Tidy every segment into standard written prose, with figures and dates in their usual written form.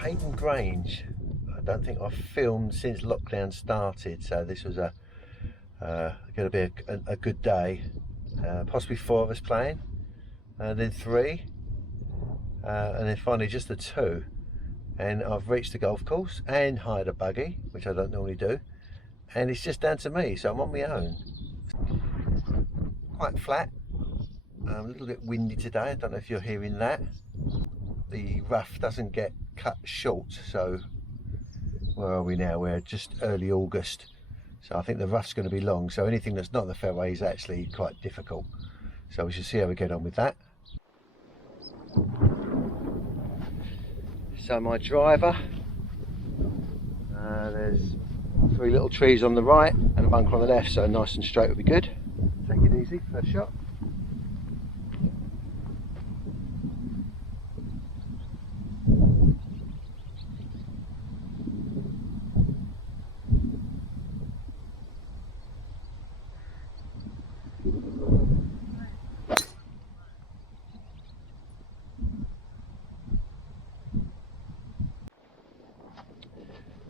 Heydon Grange. I don't think I've filmed since lockdown started, so this was going to be a good day. Possibly 4 of us playing, and then 3, and then finally just the 2. And I've reached the golf course and hired a buggy, which I don't normally do, and it's just down to me, so I'm on my own. Quite flat, a little bit windy today. I don't know if you're hearing that. The rough doesn't get cut short, so where are we now? We're just early August, so I think the rough's going to be long, so anything that's not the fairway is actually quite difficult, so we should see how we get on with that. So my driver, there's 3 little trees on the right and a bunker on the left, so nice and straight would be good. Take it easy, first shot.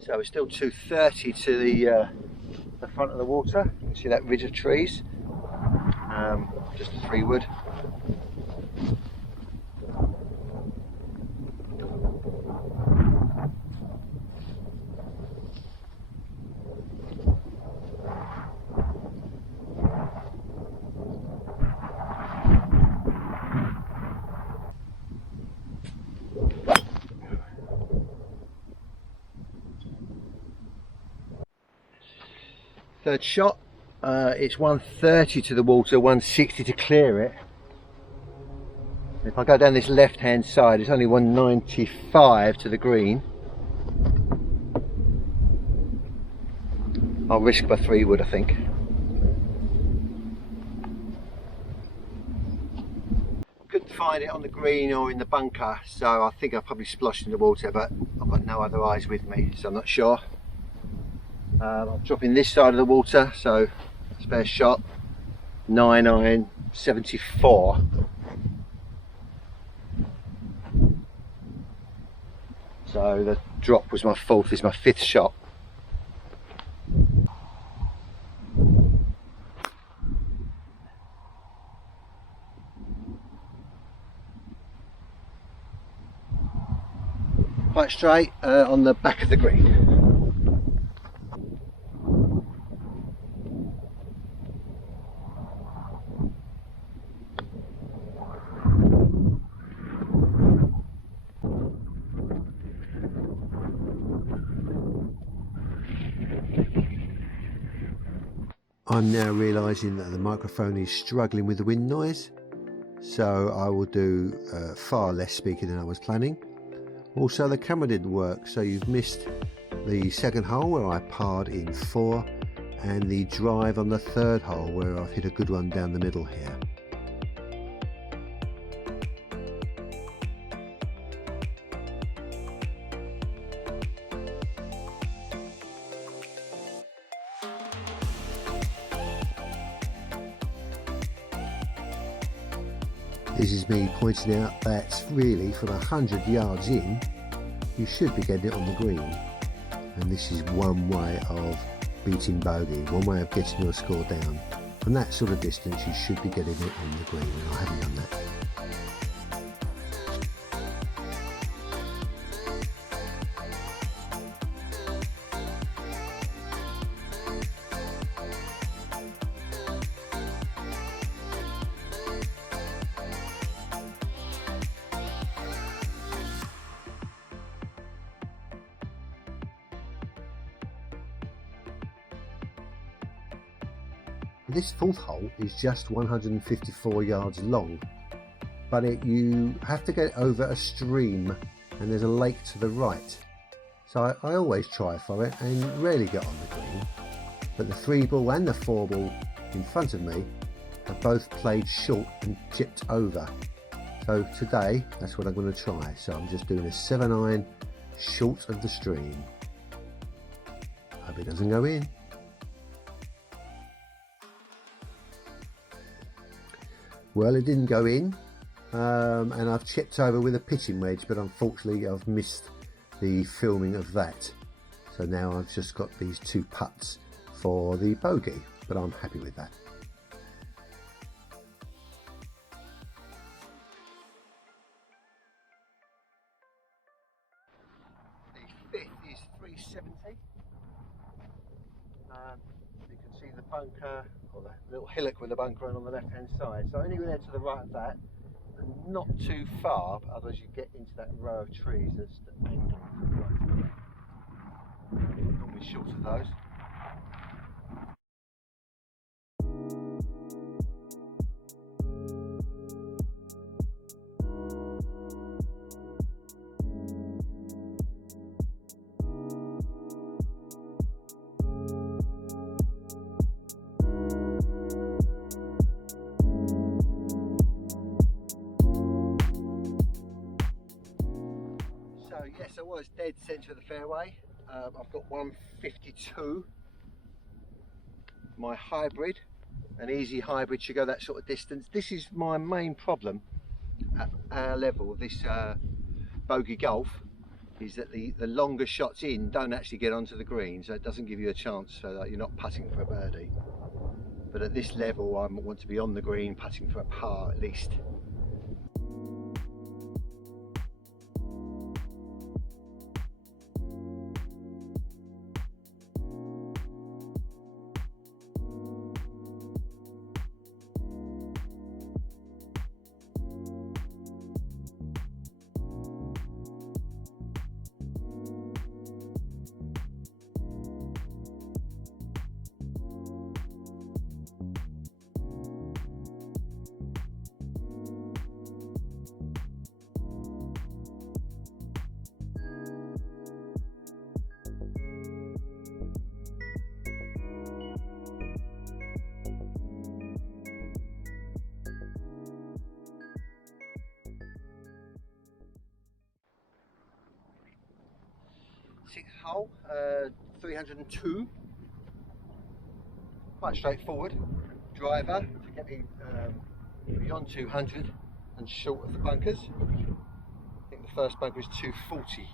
So we're still 230 to the front of the water. You can see that ridge of trees, just a 3 wood. Third shot, it's 130 to the water, 160 to clear it. If I go down this left hand side, it's only 195 to the green. I'll risk by 3 wood, I think. Couldn't find it on the green or in the bunker, so I think I probably splashed in the water, but I've got no other eyes with me, so I'm not sure. I'm dropping this side of the water, so spare shot, 9 iron, 74. So the drop was my 4th, this is my 5th shot. Quite straight on the back of the green. I'm now realising that the microphone is struggling with the wind noise, so I will do far less speaking than I was planning. Also, the camera didn't work, so you've missed the 2nd hole where I parred in 4 and the drive on the 3rd hole where I've hit a good one down the middle here. This is me pointing out that really from 100 yards in, you should be getting it on the green. And this is one way of beating bogey, one way of getting your score down. From that sort of distance, you should be getting it on the green, and I haven't done that. This 4th hole is just 154 yards long, but you have to get over a stream and there's a lake to the right. So I always try for it and rarely get on the green, but the 3 ball and the 4 ball in front of me have both played short and chipped over. So today that's what I'm going to try. So I'm just doing a 7 iron short of the stream. Hope it doesn't go in. Well, it didn't go in, and I've chipped over with a pitching wedge, but unfortunately I've missed the filming of that. So now I've just got these 2 putts for the bogey, but I'm happy with that. The 5th is 370. You can see the bunker, or the little hillock with the bunker on the left hand side. So anywhere to the right of that, and not too far, but otherwise you get into that row of trees that's the angle from right to left. Normally short of those. So yes, I was dead centre of the fairway. I've got 152. My hybrid, an easy hybrid, should go that sort of distance. This is my main problem at our level of this bogey golf, is that the longer shots in don't actually get onto the green, so it doesn't give you a chance, so that you're not putting for a birdie. But at this level I want to be on the green, putting for a par at least. Sixth hole, 302. Quite straightforward. Driver to get me beyond 200 and short of the bunkers. I think the first bunker is 240.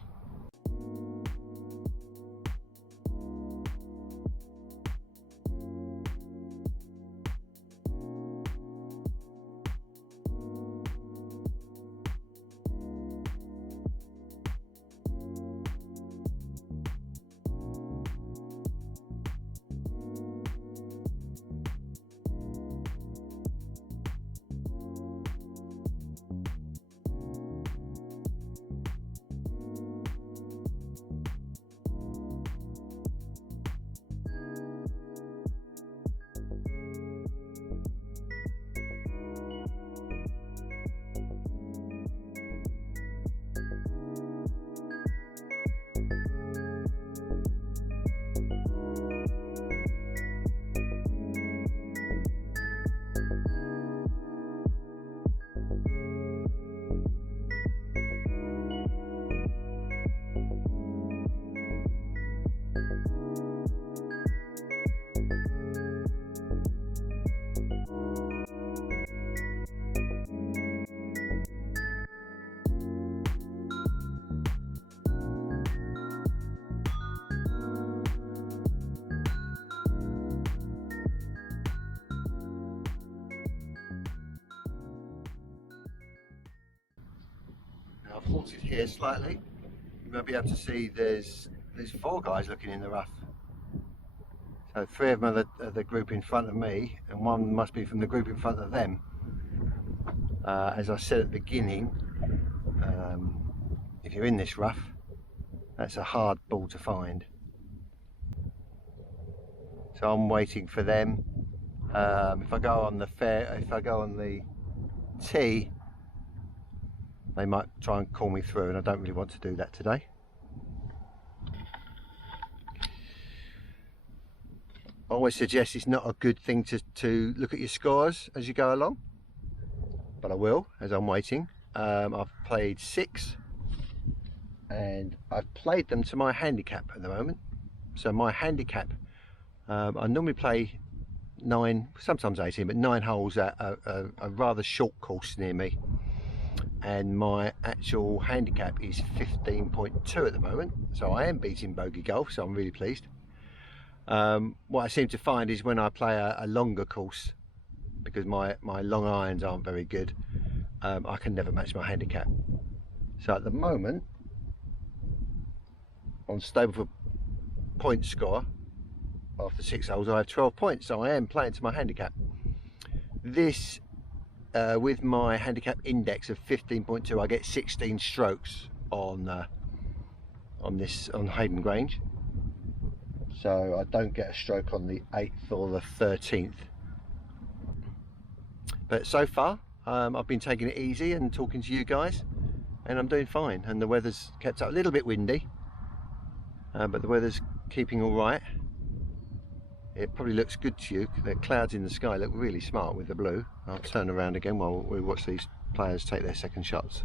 I've halted here slightly. You might be able to see there's 4 guys looking in the rough. So 3 of them are the group in front of me, and 1 must be from the group in front of them. As I said at the beginning, if you're in this rough, that's a hard ball to find. So I'm waiting for them. If I go on the tee, they might try and call me through, and I don't really want to do that today. I always suggest it's not a good thing to look at your scores as you go along, but I will as I'm waiting. I've played 6, and I've played them to my handicap at the moment. So my handicap, I normally play 9, sometimes 18, but 9 holes at a rather short course near me. and my actual handicap is 15.2 at the moment, so I am beating bogey golf, so I'm really pleased. What I seem to find is when I play a longer course, because my long irons aren't very good, I can never match my handicap. So at the moment, on Stableford point score, after 6 holes I have 12 points, so I am playing to my handicap. This with my handicap index of 15.2, I get 16 strokes on Heydon Grange, so I don't get a stroke on the 8th or the 13th. But so far I've been taking it easy and talking to you guys, and I'm doing fine, and the weather's kept up. A little bit windy, but the weather's keeping all right. It probably looks good to you. The clouds in the sky look really smart with the blue. I'll turn around again while we watch these players take their second shots.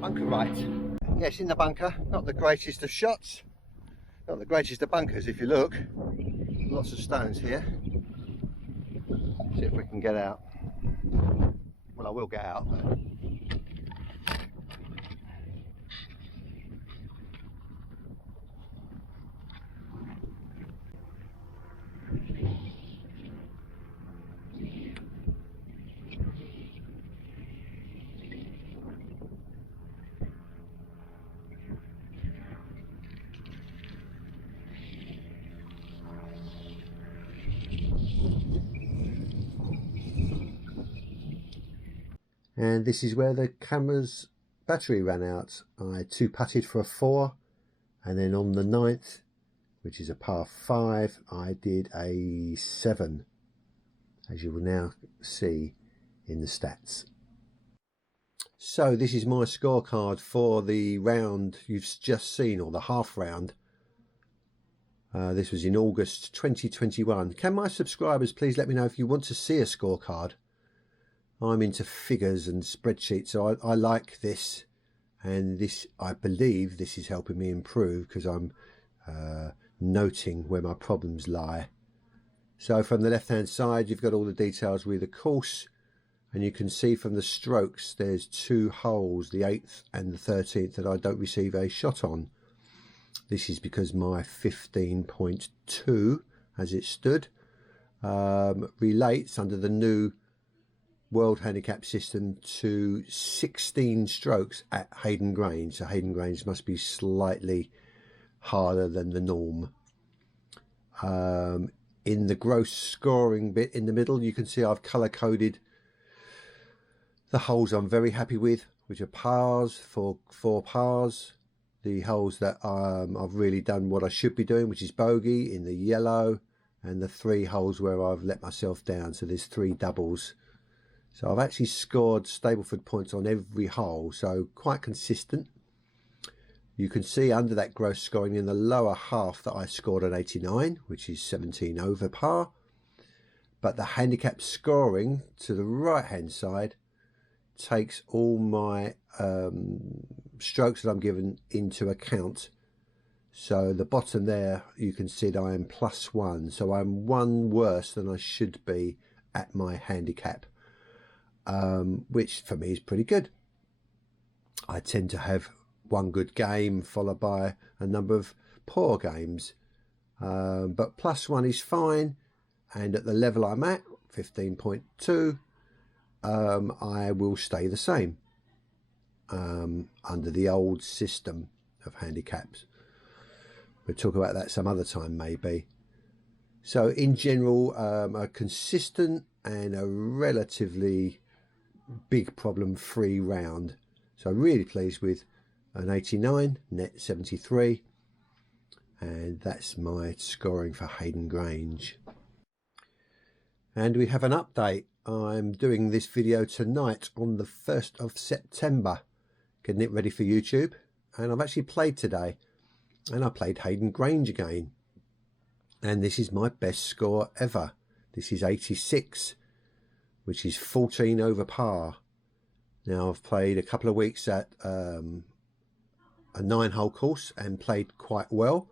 Bunker right. Yes, in the bunker. Not the greatest of shots, not the greatest of bunkers. If you look, lots of stones here. See if we can get out. Well, I will get out. And this is where the camera's battery ran out. I two putted for a 4, and then on the 9th, which is a par 5, I did a 7, as you will now see in the stats. So this is my scorecard for the round you've just seen, or the half round. This was in August 2021. Can my subscribers please let me know if you want to see a scorecard? I'm into figures and spreadsheets, so I like this, and this, I believe this is helping me improve because I'm noting where my problems lie. So from the left hand side you've got all the details with the course, and you can see from the strokes there's 2 holes, the 8th and the 13th, that I don't receive a shot on. This is because my 15.2 as it stood relates under the new World Handicap system to 16 strokes at Heydon Grange. So Heydon Grange must be slightly harder than the norm. In the gross scoring bit in the middle, you can see I've colour coded the holes I'm very happy with, which are pars, for 4 pars. The holes that I've really done what I should be doing, which is bogey, in the yellow, and the 3 holes where I've let myself down. So there's 3 doubles. So I've actually scored Stableford points on every hole, so quite consistent. You can see under that gross scoring in the lower half that I scored an 89, which is 17 over par. But the handicap scoring to the right hand side, takes all my strokes that I'm given into account. So the bottom there, you can see that I am +1, so I'm one worse than I should be at my handicap, which for me is pretty good. I tend to have one good game followed by a number of poor games, but +1 is fine, and at the level I'm at, 15.2, I will stay the same under the old system of handicaps. We'll talk about that some other time maybe. So in general, a consistent and a relatively big problem free round. So really pleased with an 89, net 73, and that's my scoring for Heydon Grange. And we have an update. I'm doing this video tonight on the 1st of September, getting it ready for YouTube, and I've actually played today, and I played Heydon Grange again, and this is my best score ever. This is 86, which is 14 over par. Now I've played a couple of weeks at a 9-hole course and played quite well,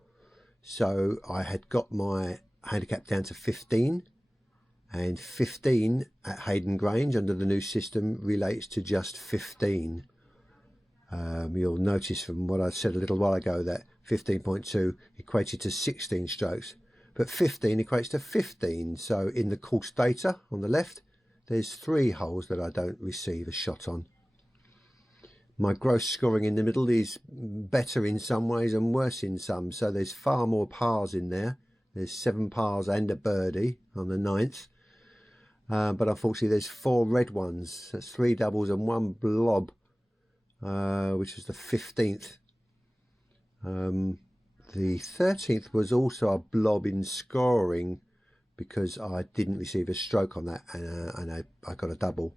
so I had got my handicap down to 15, and 15 at Heydon Grange under the new system relates to just 15. You'll notice from what I said a little while ago that 15.2 equated to 16 strokes, but 15 equates to 15. So in the course data on the left, there's 3 holes that I don't receive a shot on. My gross scoring in the middle is better in some ways and worse in some. So there's far more pars in there. There's 7 pars and a birdie on the 9th. But unfortunately there's 4 red ones. That's 3 doubles and 1 blob, which is the 15th. The 13th was also a blob in scoring because I didn't receive a stroke on that, and I got a double.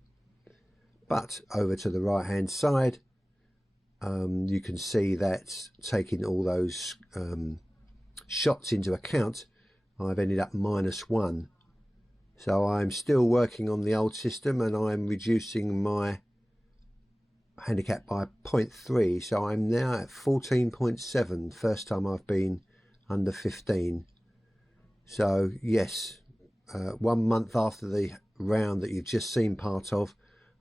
But over to the right hand side, you can see that taking all those shots into account, I've ended up -1. So I'm still working on the old system, and I'm reducing my handicap by 0.3, so I'm now at 14.7, first time I've been under 15. So yes, 1 month after the round that you've just seen part of,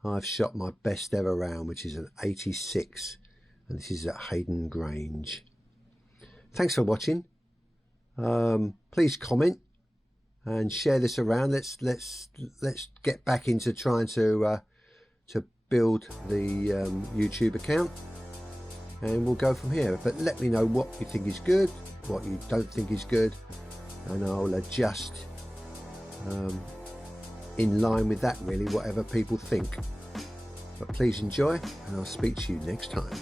I've shot my best ever round, which is an 86, and this is at Heydon Grange. Thanks for watching. Please comment and share this around. Let's get back into trying to build the YouTube account, and we'll go from here. But let me know what you think is good, what you don't think is good, and I'll adjust in line with that, really, whatever people think. But please enjoy, and I'll speak to you next time.